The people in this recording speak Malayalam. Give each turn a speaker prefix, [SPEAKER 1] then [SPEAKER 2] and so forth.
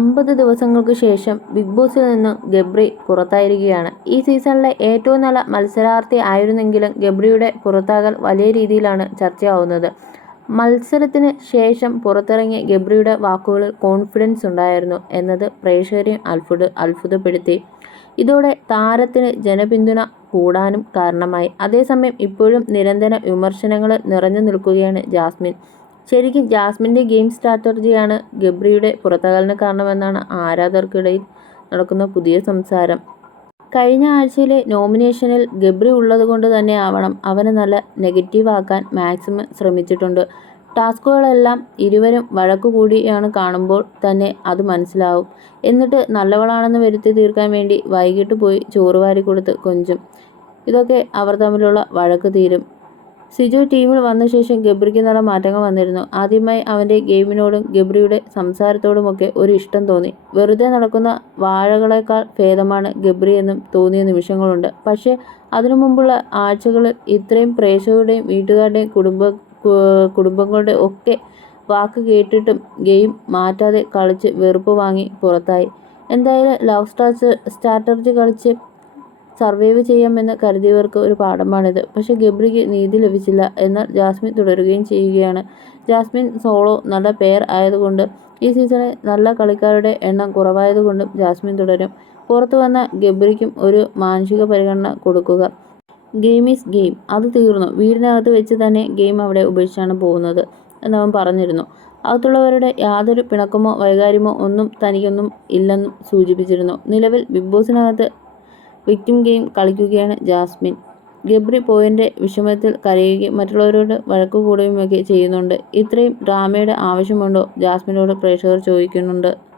[SPEAKER 1] അമ്പത് ദിവസങ്ങൾക്ക് ശേഷം ബിഗ് ബോസിൽ നിന്ന് ഗബ്രി പുറത്തായിരിക്കുകയാണ്. ഈ സീസണിലെ ഏറ്റവും നല്ല മത്സരാർത്ഥി ആയിരുന്നെങ്കിലും ഗബ്രിയുടെ പുറത്താകൽ വലിയ രീതിയിലാണ് ചർച്ചയാവുന്നത്. മത്സരത്തിന് ശേഷം പുറത്തിറങ്ങിയ ഗബ്രിയുടെ വാക്കുകളിൽ കോൺഫിഡൻസ് ഉണ്ടായിരുന്നു എന്നത് പ്രേക്ഷകരെയും അത്ഭുത അത്ഭുതപ്പെടുത്തി. ഇതോടെ താരത്തിന് ജനപിന്തുണ കൂടാനും കാരണമായി. അതേസമയം ഇപ്പോഴും നിരന്തര വിമർശനങ്ങൾ നിറഞ്ഞു നിൽക്കുകയാണ് ജാസ്മിൻ. ശരിക്കും ജാസ്മിന്റെ ഗെയിം സ്ട്രാറ്റജിയാണ് ഗബ്രിയുടെ പുറത്തകലിന് കാരണമെന്നാണ് ആരാധകർക്കിടയിൽ നടക്കുന്ന പുതിയ സംസാരം. കഴിഞ്ഞ ആഴ്ചയിലെ നോമിനേഷനിൽ ഗബ്രി ഉള്ളതുകൊണ്ട് തന്നെ ആവണം അവനെ നല്ല നെഗറ്റീവ് ആക്കാൻ മാക്സിമം ശ്രമിച്ചിട്ടുണ്ട്. ടാസ്കുകളെല്ലാം ഇരുവരും വഴക്കു കൂടിയാണ് കാണുമ്പോൾ തന്നെ അത് മനസ്സിലാവും. എന്നിട്ട് നല്ലവളാണെന്ന് വരുത്തി തീർക്കാൻ വേണ്ടി വൈകിട്ട് പോയി ചോറ് വാരി കൊടുത്ത് കൊഞ്ചും. ഇതൊക്കെ അവർ തമ്മിലുള്ള വഴക്ക് തീരും. സിജു ടീമിൽ വന്ന ശേഷം ഗബ്രിക്ക് നല്ല മാറ്റങ്ങൾ വന്നിരുന്നു. ആദ്യമായി അവന്റെ ഗെയിമിനോടും ഗബ്രിയുടെ സംസാരത്തോടുമൊക്കെ ഒരു ഇഷ്ടം തോന്നി. വെറുതെ നടക്കുന്ന വാഴകളേക്കാൾ ഭേദമാണ് ഗബ്രി എന്നും തോന്നിയ നിമിഷങ്ങളുണ്ട്. പക്ഷേ അതിനു മുമ്പുള്ള ആഴ്ചകളിൽ ഇത്രയും പ്രേക്ഷകരുടെയും വീട്ടുകാരുടെയും കുടുംബ കുടുംബങ്ങളുടെ ഒക്കെ വാക്ക് കേട്ടിട്ടും ഗെയിം മാറ്റാതെ കളിച്ച് വെറുപ്പ് വാങ്ങി പുറത്തായി. എന്തായാലും ലവ് സ്ട്രാറ്റജി കളിച്ച് സർവൈവ് ചെയ്യാമെന്ന് കരുതിയവർക്ക് ഒരു പാഠമാണിത്. പക്ഷേ ഗബ്രിക്ക് നീതി ലഭിച്ചില്ല എന്നാൽ ജാസ്മിൻ തുടരുകയും ചെയ്യുകയാണ്. ജാസ്മിൻ സോളോ നല്ല പേർ ആയതുകൊണ്ട് ഈ സീസണിൽ നല്ല കളിക്കാരുടെ എണ്ണം കുറവായതുകൊണ്ടും ജാസ്മിൻ തുടരും. പുറത്തു വന്ന ഗബ്രിക്കും ഒരു മാനസിക പരിഗണന കൊടുക്കുക. Game is game. അത് തീർന്നു. വീടിനകത്ത് വെച്ച് തന്നെ ഗെയിം അവിടെ ഉപേക്ഷിച്ചാണ് പോകുന്നത് എന്നവൻ പറഞ്ഞിരുന്നു. അകത്തുള്ളവരുടെ യാതൊരു പിണക്കമോ വൈകാര്യമോ ഒന്നും തനിക്കൊന്നും ഇല്ലെന്നും സൂചിപ്പിച്ചിരുന്നു. നിലവിൽ ബിഗ് ബോസിനകത്ത് വിക്ടിം ഗെയിം കളിക്കുകയാണ് ജാസ്മിൻ. ഗബ്രി പോയിന്റെ വിഷമത്തിൽ കരയുകയും മറ്റുള്ളവരോട് വഴക്കു കൂടുകയുമൊക്കെ ചെയ്യുന്നുണ്ട്. ഇത്രയും ഡ്രാമയുടെ ആവശ്യമുണ്ടോ? ജാസ്മിനോട് പ്രേക്ഷകർ ചോദിക്കുന്നുണ്ട്.